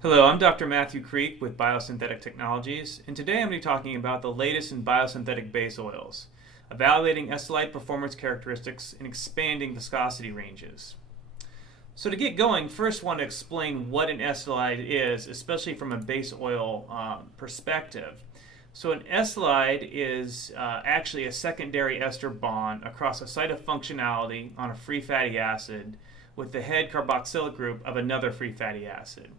Hello, I'm Dr. Matthew Kriech with Biosynthetic Technologies, and today I'm going to be talking about the latest in biosynthetic base oils, evaluating Estolide performance characteristics and expanding viscosity ranges. So to get going, first I want to explain what an Estolide is, especially from a base oil perspective. So an Estolide is actually a secondary ester bond across a site of functionality on a free fatty acid with the head carboxylic group of another free fatty acid.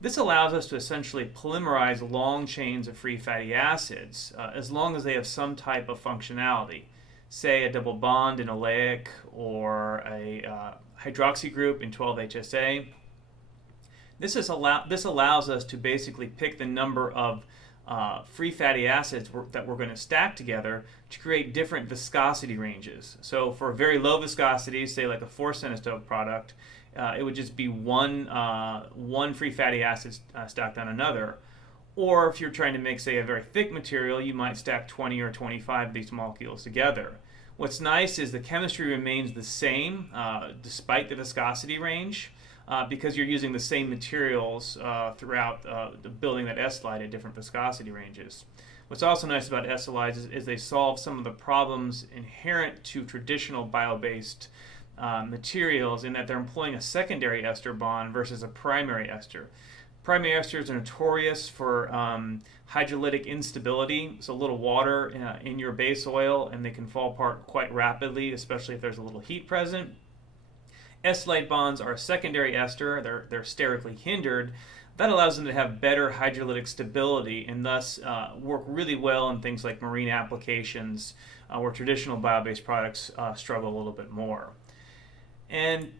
This allows us to essentially polymerize long chains of free fatty acids as long as they have some type of functionality, say a double bond in oleic or a hydroxy group in 12-HSA. This allows us to basically pick the number of free fatty acids that we're going to stack together to create different viscosity ranges. So for very low viscosities, say like a 4-centistoke product, it would just be one free fatty acid stacked on another. Or if you're trying to make, say, a very thick material, you might stack 20 or 25 of these molecules together. What's nice is the chemistry remains the same despite the viscosity range because you're using the same materials throughout the building that Estolide at different viscosity ranges. What's also nice about Estolides is they solve some of the problems inherent to traditional bio-based materials in that they're employing a secondary ester bond versus a primary ester. Primary esters are notorious for hydrolytic instability, so a little water in your base oil and they can fall apart quite rapidly, especially if there's a little heat present. Estolide bonds are a secondary ester, they're sterically hindered. That allows them to have better hydrolytic stability and thus work really well in things like marine applications where traditional bio-based products struggle a little bit more. And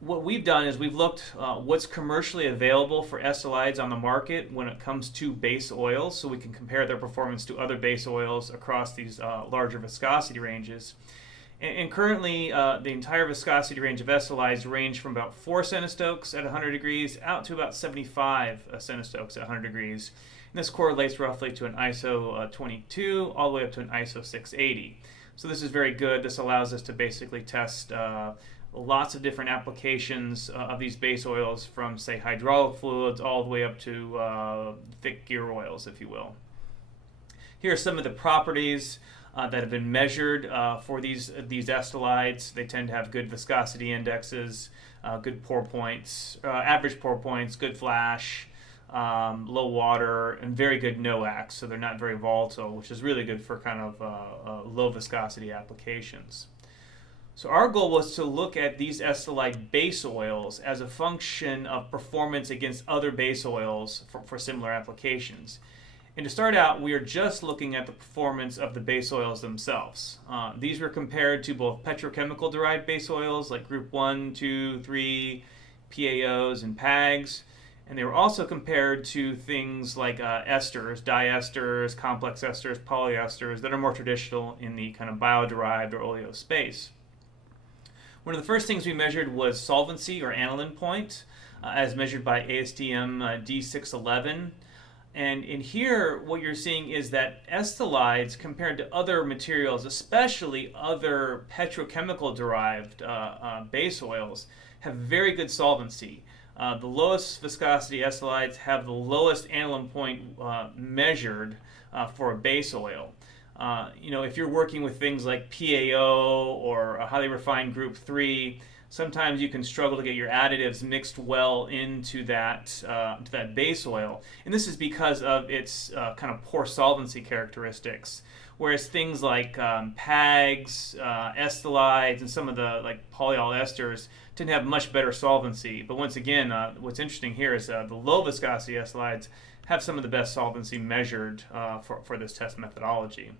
what we've done is we've looked what's commercially available for Estolides on the market when it comes to base oils, so we can compare their performance to other base oils across these larger viscosity ranges. And currently, the entire viscosity range of Estolides range from about 4 centistokes at 100 degrees out to about 75 centistokes at 100 degrees. And this correlates roughly to an ISO 22 all the way up to an ISO 680. So this is very good. This allows us to basically test lots of different applications of these base oils from, say, hydraulic fluids all the way up to thick gear oils, if you will. Here are some of the properties that have been measured for these Estolides. They tend to have good viscosity indexes, good pour points, average pour points, good flash, low water, and very good NOACs, so they're not very volatile, which is really good for kind of low viscosity applications. So our goal was to look at these Estolide base oils as a function of performance against other base oils for similar applications. And to start out, we are just looking at the performance of the base oils themselves. These were compared to both petrochemical derived base oils like group 1, 2, 3, PAOs, and PAGs. And they were also compared to things like esters, diesters, complex esters, polyesters that are more traditional in the kind of bio-derived or oleo space. One of the first things we measured was solvency or aniline point, as measured by ASTM D611. And in here, what you're seeing is that Estolides, compared to other materials, especially other petrochemical-derived base oils, have very good solvency. The lowest viscosity Estolides have the lowest aniline point measured for a base oil. If you're working with things like PAO or a highly refined group 3, sometimes you can struggle to get your additives mixed well into that base oil. And this is because of its kind of poor solvency characteristics. Whereas things like PAGs, Estolides, and some of the like polyol esters tend to have much better solvency. But once again, what's interesting here is the low viscosity Estolides have some of the best solvency measured for this test methodology.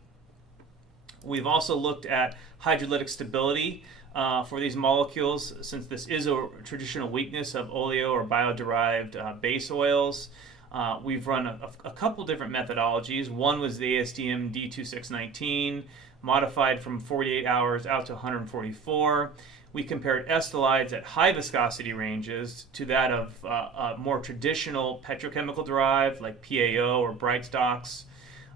We've also looked at hydrolytic stability for these molecules, since this is a traditional weakness of oleo or bio-derived base oils. We've run a couple different methodologies. One was the ASTM D2619, modified from 48 hours out to 144. We compared Estolides at high viscosity ranges to that of more traditional petrochemical derived like PAO or bright stocks.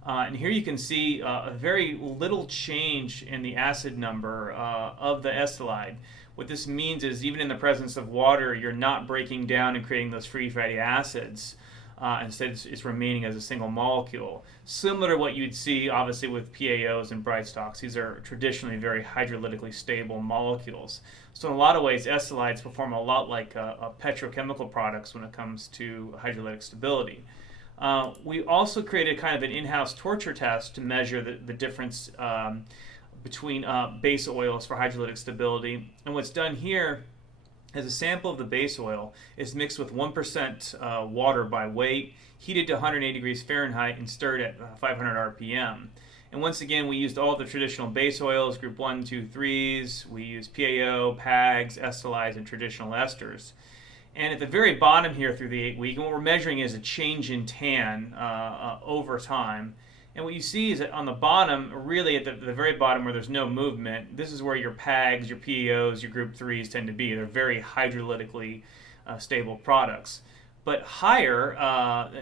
And here you can see a very little change in the acid number of the Estolide, What this means is even in the presence of water, you're not breaking down and creating those free fatty acids. Instead, it's remaining as a single molecule. Similar to what you'd see, obviously, with PAOs and bright stocks. These are traditionally very hydrolytically stable molecules. So in a lot of ways, estolides perform a lot like petrochemical products when it comes to hydrolytic stability. We also created kind of an in-house torture test to measure the difference between base oils for hydrolytic stability. And what's done here is a sample of the base oil is mixed with 1% water by weight, heated to 180 degrees Fahrenheit, and stirred at 500 RPM. And once again, we used all the traditional base oils, group 1, 2, 3s. We used PAO, PAGs, Estolides, and traditional esters. And at the very bottom here through the 8-week, what we're measuring is a change in tan over time. And what you see is that on the bottom, really at the very bottom where there's no movement, this is where your PAGs, your PAOs, your group 3s tend to be. They're very hydrolytically stable products. But higher,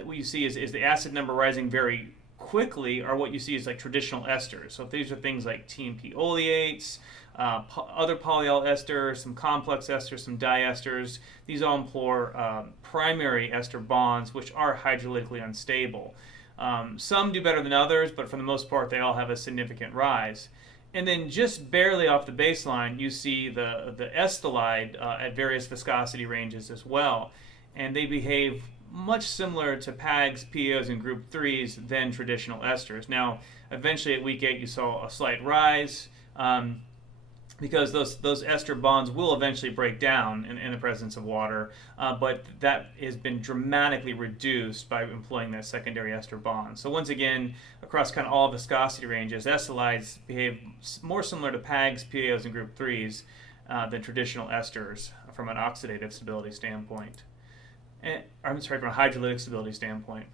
what you see is the acid number rising very quickly, or what you see is like traditional esters. So if these are things like TMP oleates, other polyol esters, some complex esters, some diesters, these all employ primary ester bonds, which are hydrolytically unstable. Some do better than others, but for the most part, they all have a significant rise. And then just barely off the baseline, you see the Estolide at various viscosity ranges as well. And they behave much similar to PAGs, PAOs, and group 3s than traditional esters. Now, eventually at week 8, you saw a slight rise because those ester bonds will eventually break down in the presence of water, but that has been dramatically reduced by employing that secondary ester bond. So once again, across kind of all viscosity ranges, Estolides behave more similar to PAGs, PAOs, and group 3s than traditional esters from an oxidative stability standpoint. From a hydrolytic stability standpoint.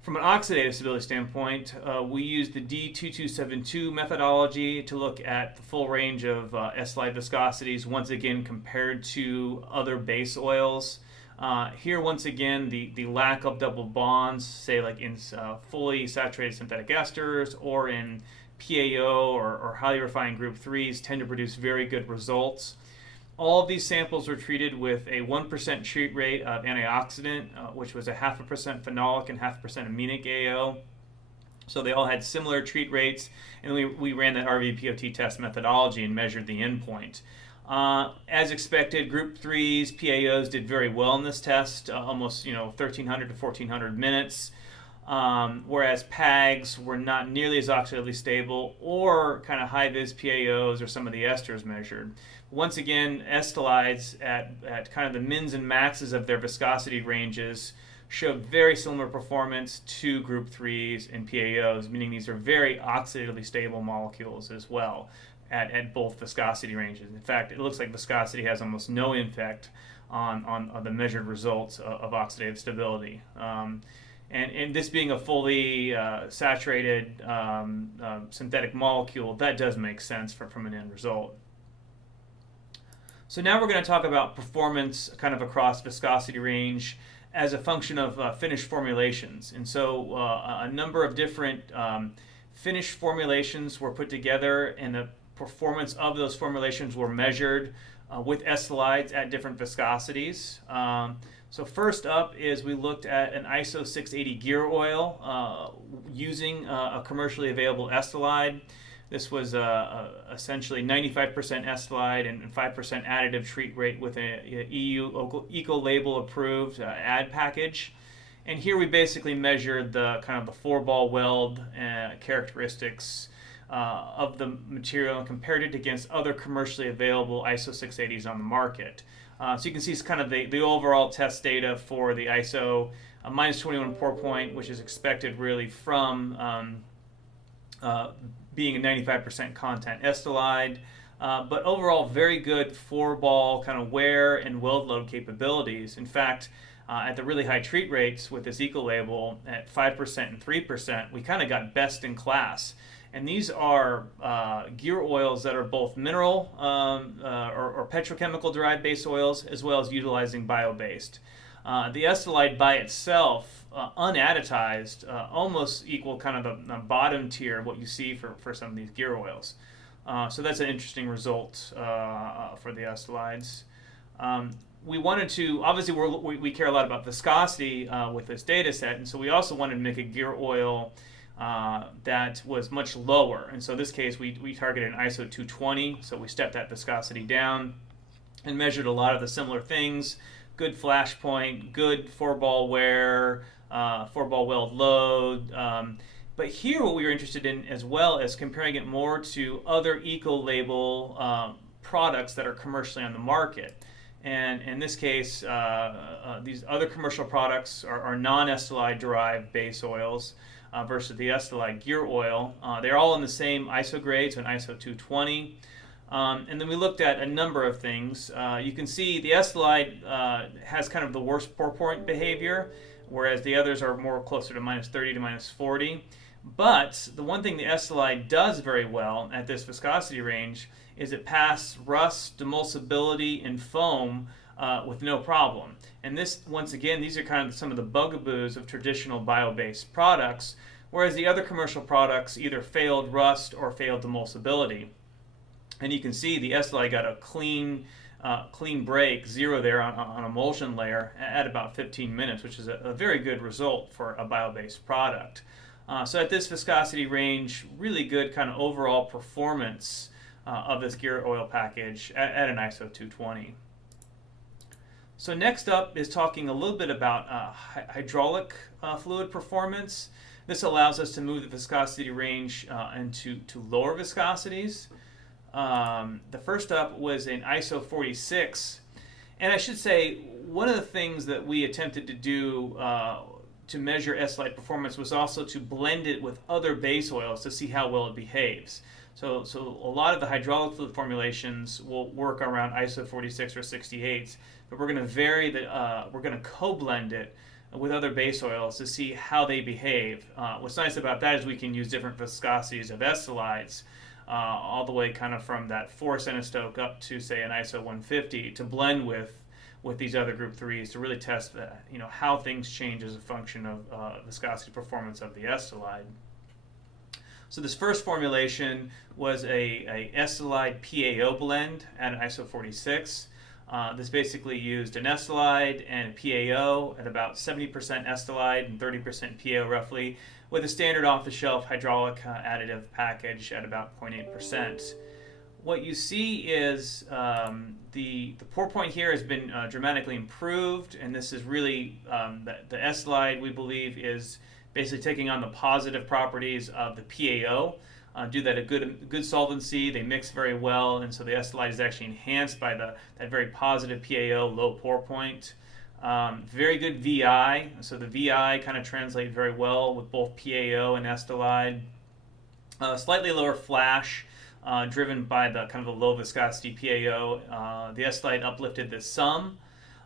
From an oxidative stability standpoint, we use the D2272 methodology to look at the full range of Estolide viscosities, once again compared to other base oils. Here, once again, the lack of double bonds, say like in fully saturated synthetic esters or in PAO or highly refined group 3s, tend to produce very good results. All of these samples were treated with a 1% treat rate of antioxidant, which was a 0.5% phenolic and 0.5% aminic AO. So they all had similar treat rates, and we ran that RVPOT test methodology and measured the endpoint. As expected, group 3s, PAOs did very well in this test, almost 1,300 to 1,400 minutes. Whereas PAGs were not nearly as oxidatively stable, or kind of high-vis PAOs or some of the esters measured. Once again, Estolides at kind of the mins and maxes of their viscosity ranges showed very similar performance to group 3s and PAOs, meaning these are very oxidatively stable molecules as well at both viscosity ranges. In fact, it looks like viscosity has almost no impact on the measured results of oxidative stability. And this being a fully saturated synthetic molecule, that does make sense from an end result. So now we're going to talk about performance kind of across viscosity range as a function of finished formulations. And so a number of different finished formulations were put together, and the performance of those formulations were measured with Estolides at different viscosities. So first up is we looked at an ISO 680 gear oil using a commercially available Estolide. This was essentially 95% Estolide and 5% additive treat rate with an EU eco-label approved ad package. And here we basically measured the kind of the 4-ball weld characteristics of the material and compared it against other commercially available ISO 680s on the market. So you can see kind of the overall test data for the ISO minus 21 pour point, which is expected really from being a 95% content Estolide, but overall very good 4-ball kind of wear and weld load capabilities. In fact, at the really high treat rates with this eco-label at 5% and 3%, we kind of got best in class. And these are gear oils that are both mineral or petrochemical derived base oils, as well as utilizing bio-based. The Estolide by itself, unadditized, almost equal kind of the bottom tier of what you see for some of these gear oils. So that's an interesting result for the Estolides. We wanted to, obviously we care a lot about viscosity with this data set, and so we also wanted to make a gear oil that was much lower. And so in this case, we targeted an ISO 220, so we stepped that viscosity down and measured a lot of the similar things. Good flash point, good 4-ball wear, 4-ball weld load. But here what we were interested in as well is comparing it more to other eco-label products that are commercially on the market. And in this case, these other commercial products are non-Estolide derived base oils versus the Estolide gear oil. They're all in the same ISO grade, so an ISO 220. And then we looked at a number of things. You can see the Estolide has kind of the worst pour point behavior, whereas the others are more closer to -30 to -40. But the one thing the Estolide does very well at this viscosity range is it passes rust, demulsibility, and foam with no problem. And this, once again, these are kind of some of the bugaboos of traditional bio-based products, whereas the other commercial products either failed rust or failed demulsibility. And you can see the Estolide got a clean break, 0 there on emulsion layer at about 15 minutes, which is a very good result for a bio-based product. So at this viscosity range, really good kind of overall performance of this gear oil package at an ISO 220. So next up is talking a little bit about hydraulic fluid performance. This allows us to move the viscosity range into lower viscosities. The first up was an ISO 46. And I should say, one of the things that we attempted to do to measure Estolide performance was also to blend it with other base oils to see how well it behaves. So a lot of the hydraulic fluid formulations will work around ISO 46 or 68, but we're going to vary we're going to co-blend it with other base oils to see how they behave. What's nice about that is we can use different viscosities of Estolides, all the way kind of from that 4 centistoke up to, say, an ISO 150 to blend with these other group 3s to really test how things change as a function of viscosity performance of the Estolide. So this first formulation was a Estolide PAO blend at an ISO 46. This basically used an Estolide and a PAO at about 70% Estolide and 30% PAO roughly, with a standard off-the-shelf hydraulic additive package at about 0.8%. What you see is the pour point here has been dramatically improved, and this is really the Estolide, we believe, is basically taking on the positive properties of the PAO. Do that a good solvency, they mix very well, and so the Estolide is actually enhanced by that very positive PAO, low pour point. Very good VI, so the VI kind of translates very well with both PAO and Estolide. Slightly lower flash, driven by the kind of the low viscosity PAO. The Estolide uplifted this some.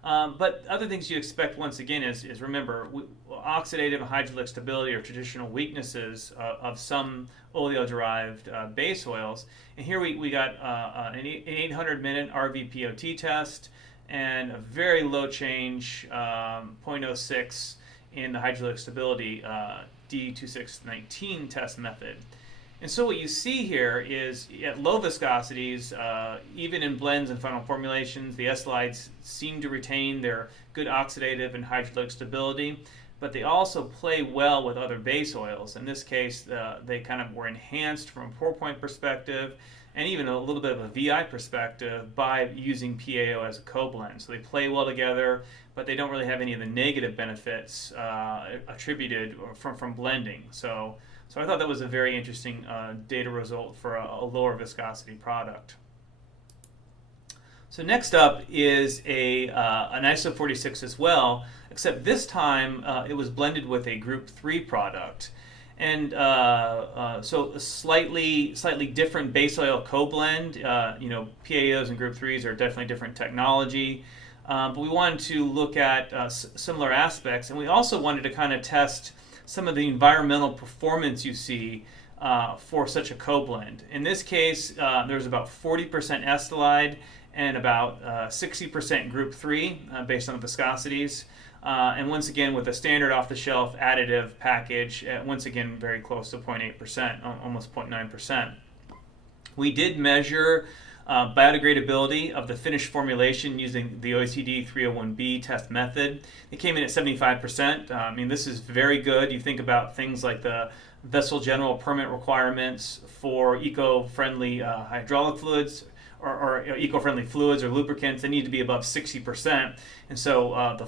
But other things you expect, once again, is remember, oxidative and hydrolytic stability are traditional weaknesses of some oleo-derived base oils. And here we got an 800-minute RVPOT test and a very low change, 0.06 in the hydrolytic stability D2619 test method. And so what you see here is at low viscosities, even in blends and final formulations, the Estolides seem to retain their good oxidative and hydrolytic stability, but they also play well with other base oils. In this case, they kind of were enhanced from a pour point perspective and even a little bit of a VI perspective by using PAO as a co-blend. So they play well together, but they don't really have any of the negative benefits attributed from blending. So I thought that was a very interesting data result for a lower viscosity product. So next up is an ISO 46 as well, except this time it was blended with a Group 3 product. And so a slightly different base oil co-blend. PAOs and Group 3s are definitely different technology. But we wanted to look at similar aspects, and we also wanted to kind of test some of the environmental performance you see for such a co-blend. In this case, there's about 40% Estolide and about 60% Group 3 based on the viscosities. And once again, with a standard off-the-shelf additive package, once again, very close to 0.8%, almost 0.9%. We did measure biodegradability of the finished formulation using the OECD 301B test method. It came in at 75%. I mean, this is very good. You think about things like the vessel general permit requirements for eco-friendly hydraulic fluids or eco-friendly fluids or lubricants. They need to be above 60%. And so the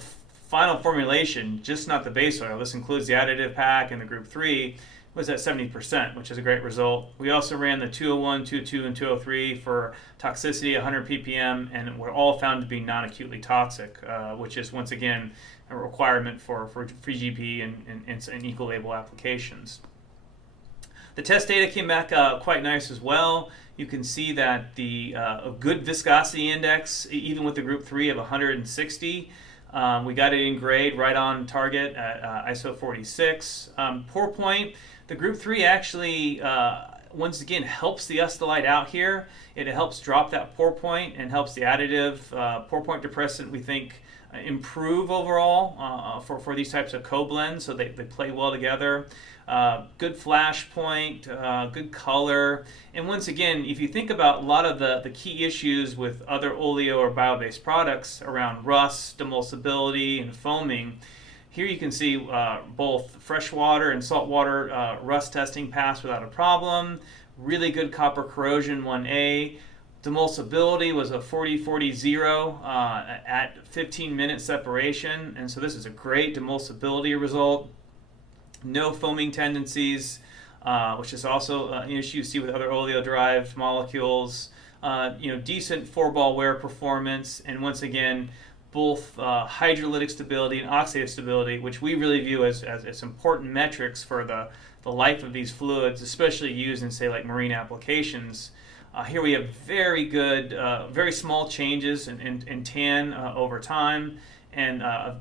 final formulation, just not the base oil, this includes the additive pack and the group 3, was at 70%, which is a great result. We also ran the 201, 202, and 203 for toxicity, 100 ppm, and were all found to be non-acutely toxic, which is, once again, a requirement for free GP and eco-label applications. The test data came back quite nice as well. You can see that the a good viscosity index, even with the group 3 of 160, we got it in grade right on target at ISO 46. Pour point, the group 3 actually, once again, helps the Estolide out here. It helps drop that pour point and helps the additive pour point depressant, we think, improve overall for these types of co-blends, so they play well together. Good flash point, good color, and once again, if you think about a lot of the key issues with other oleo or bio-based products around rust, emulsibility, and foaming, here you can see both freshwater and saltwater rust testing passed without a problem. Really good copper corrosion 1A. Demulsibility was a 40-40-0 at 15-minute separation, and so this is a great demulsibility result. No foaming tendencies, which is also an issue you see with other oleo-derived molecules. Decent 4-ball wear performance, and once again, both hydrolytic stability and oxidative stability, which we really view as important metrics for the life of these fluids, especially used in, say, like marine applications. Here we have very good, very small changes in TAN over time, and a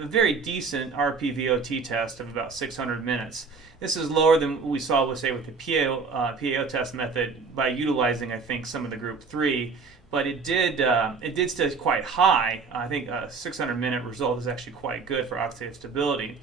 very decent RPVOT test of about 600 minutes. This is lower than we saw, with the PAO test method by utilizing, I think, some of the group 3, but it did stay quite high. I think a 600-minute result is actually quite good for oxidative stability.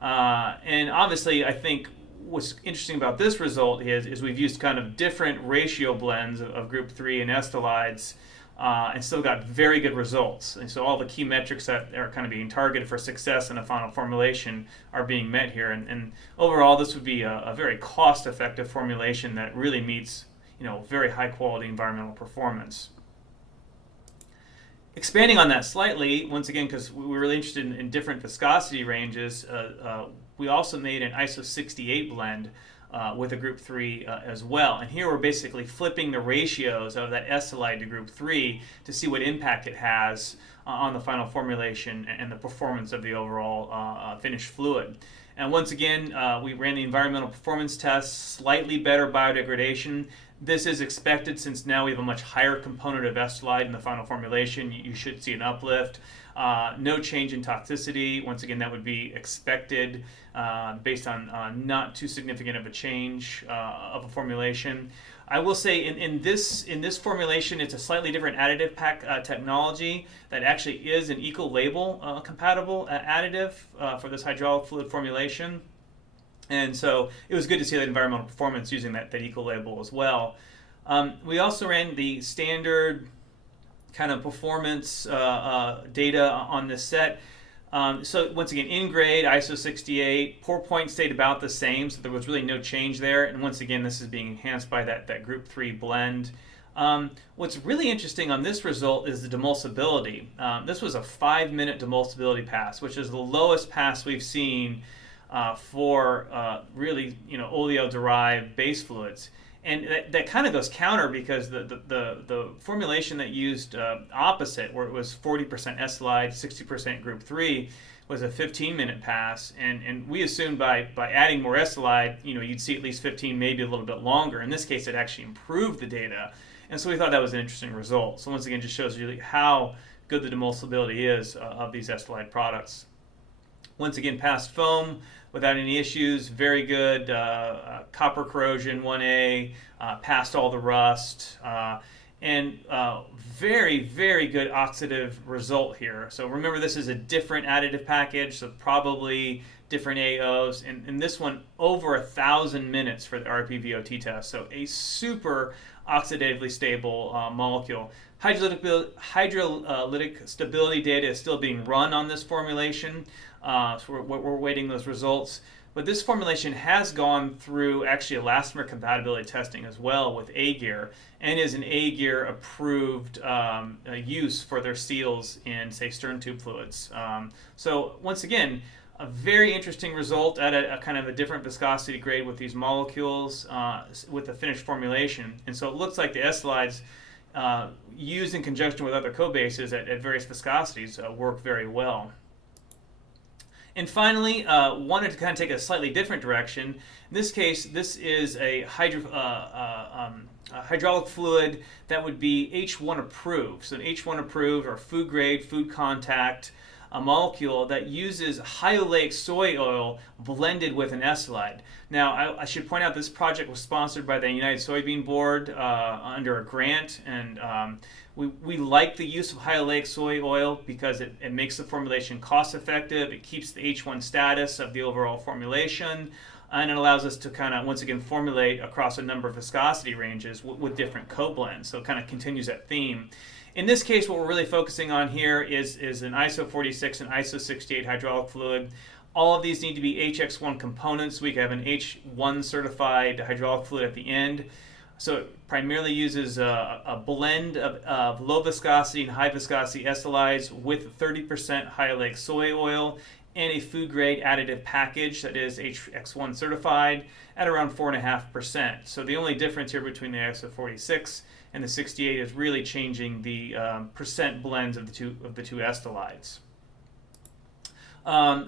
And obviously, I think what's interesting about this result is we've used kind of different ratio blends of group 3 and Estolides, and still got very good results. And so all the key metrics that are kind of being targeted for success in a final formulation are being met here. And overall, this would be a very cost-effective formulation that really meets, very high-quality environmental performance. Expanding on that slightly, once again, because we were really interested in different viscosity ranges, we also made an ISO 68 blend with a group 3 as well. And here we're basically flipping the ratios of that Estolide to group 3 to see what impact it has on the final formulation and the performance of the overall finished fluid. And once again, we ran the environmental performance tests, slightly better biodegradation. This is expected since now we have a much higher component of Estolide in the final formulation. You should see an uplift. No change in toxicity. Once again, that would be expected based on not too significant of a change of a formulation. I will say in this formulation, it's a slightly different additive pack technology that actually is an eco-label compatible additive for this hydraulic fluid formulation. And so it was good to see that environmental performance using that eco-label as well. We also ran the standard kind of performance data on this set. So once again, in grade, ISO 68, pour point stayed about the same, so there was really no change there. And once again, this is being enhanced by that group 3 blend. What's really interesting on this result is the demulsibility. This was a 5-minute demulsibility pass, which is the lowest pass we've seen for really, oleo-derived base fluids. And that kind of goes counter because the formulation that used opposite, where it was 40% Estolide, 60% group 3, was a 15-minute pass. And we assumed by adding more Estolide, you'd see at least 15, maybe a little bit longer. In this case, it actually improved the data. And so we thought that was an interesting result. So once again, just shows really how good the demulsibility is of these Estolide products. Once again, passed foam without any issues, very good. Copper corrosion 1A, passed all the rust, and very, very good oxidative result here. So remember, this is a different additive package, so probably different AOs, and this one over 1,000 minutes for the RPVOT test. So a super oxidatively stable molecule. Hydrolytic stability data is still being run on this formulation, so we're waiting those results. But this formulation has gone through actually elastomer compatibility testing as well with A-Gear, and is an A-Gear approved use for their seals in, say, stern tube fluids. So once again, a very interesting result at a kind of a different viscosity grade with these molecules with the finished formulation. And so it looks like the Estolides used in conjunction with other co-bases at various viscosities work very well. And finally, wanted to kind of take a slightly different direction. In this case, this is a hydraulic fluid that would be H1 approved. So an H1 approved or food grade, food contact, a molecule that uses high oleic soy oil blended with an Estolide. Now, I should point out this project was sponsored by the United Soybean Board under a grant, and we like the use of high oleic soy oil because it makes the formulation cost effective, it keeps the H1 status of the overall formulation, and it allows us to kind of, once again, formulate across a number of viscosity ranges with different co-blends, so it kind of continues that theme. In this case, what we're really focusing on here is an ISO 46 and ISO 68 hydraulic fluid. All of these need to be HX1 components. We can have an H1 certified hydraulic fluid at the end. So it primarily uses a blend of low viscosity and high viscosity Estolides with 30% high oleic soy oil and a food grade additive package that is HX1 certified at around 4.5%. So the only difference here between the ISO 46 and the 68 is really changing the percent blends of the two Estolides.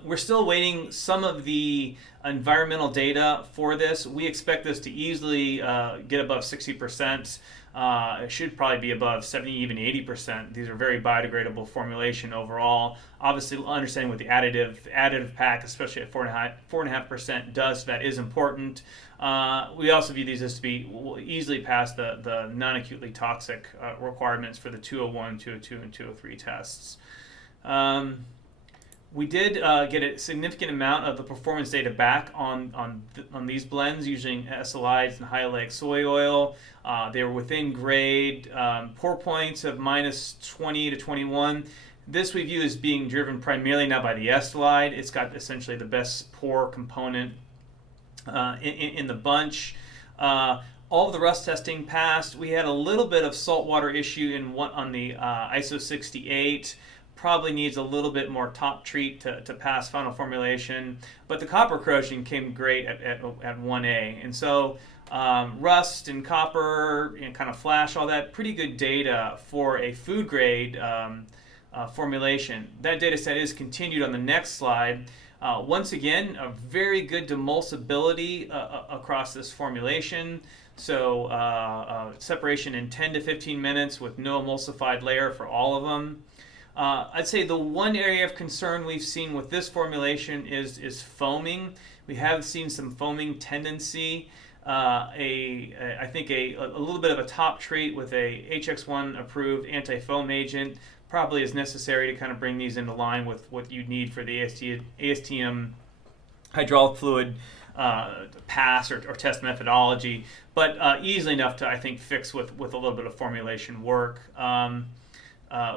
We're still waiting some of the environmental data for this. We expect this to easily get above 60%. It should probably be above 70, even 80%. These are very biodegradable formulation overall. Obviously, understanding what the additive pack, especially at 4.5%, does, that is important. We also view these as to be easily past the non-acutely toxic requirements for the 201, 202, and 203 tests. We did get a significant amount of the performance data back on these blends using Estolides and high oleic soy oil. They were within grade, pour points of minus 20 to 21. This we view as being driven primarily now by the Estolide. It's got essentially the best pour component in the bunch. All of the rust testing passed. We had a little bit of saltwater issue on the ISO 68. Probably needs a little bit more top treat to pass final formulation, but the copper corrosion came great at 1A. And so rust and copper and kind of flash, all that, pretty good data for a food grade formulation. That data set is continued on the next slide. Once again, a very good demulsibility across this formulation. So separation in 10 to 15 minutes with no emulsified layer for all of them. I'd say the one area of concern we've seen with this formulation is foaming. We have seen some foaming tendency. I think a little bit of a top treat with a HX1 approved anti-foam agent probably is necessary to kind of bring these into line with what you need for the ASTM hydraulic fluid pass or test methodology, but easily enough to, I think, fix with a little bit of formulation work.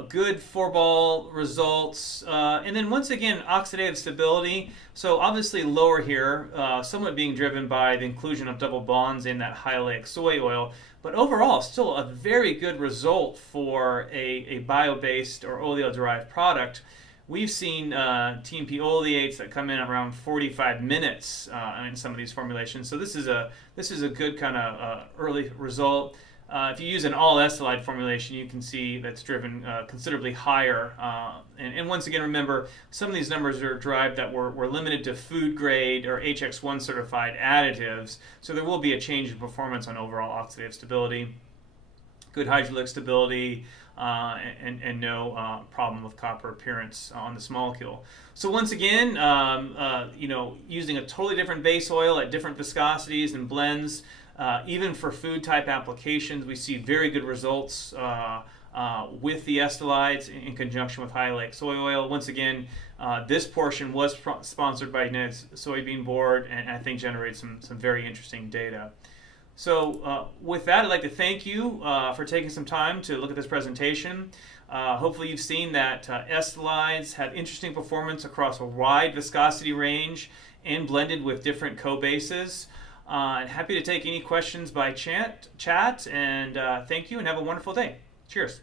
Good 4-ball results, and then once again oxidative stability. So obviously lower here, somewhat being driven by the inclusion of double bonds in that high oleic soy oil, but overall still a very good result for a bio-based or oleo-derived product. We've seen TMP oleates that come in around 45 minutes in some of these formulations. So this is a good kind of early result. If you use an all Estolide formulation, you can see that's driven considerably higher. And once again, remember, some of these numbers are derived that were limited to food grade or HX1 certified additives. So there will be a change in performance on overall oxidative stability, good hydrolytic stability, and no problem with copper appearance on this molecule. So once again, using a totally different base oil at different viscosities and blends. Even for food type applications, we see very good results with the Estolides in conjunction with high oleic soy oil. Once again, this portion was sponsored by United Soybean Board and I think generated some very interesting data. So with that, I'd like to thank you for taking some time to look at this presentation. Hopefully you've seen that Estolides have interesting performance across a wide viscosity range and blended with different co-bases. And happy to take any questions by chat, and thank you and have a wonderful day. Cheers.